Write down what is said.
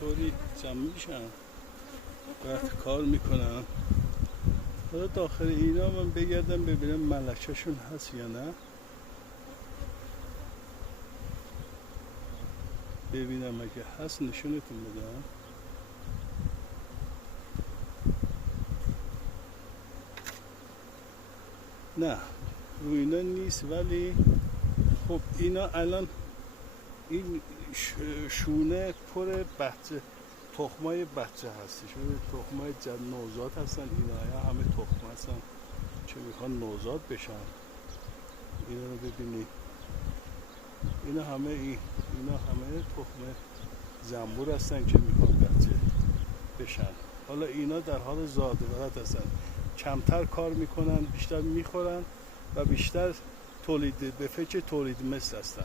اینطوری جمع میشن وقت کار میکنن. حالا داخل اینا من بگردم ببینم ملچه‌شون هست یا نه، ببینم اگه هست نشونتون بدم. نه رو اینا نیست، ولی خب اینا الان این شونه پر بچه، تخمای بچه هستش، تخمای نوزاد هستن. اینا همه تخم هستن چه میخوان نوزاد بشن. اینا رو ببینید، اینا همه تخم زنبور هستن که میخوان بچه بشن. حالا اینا در حال زاد ولد هستن، کمتر کار میکنن، بیشتر میخورن و بیشتر به فکر تولید مثل هستن.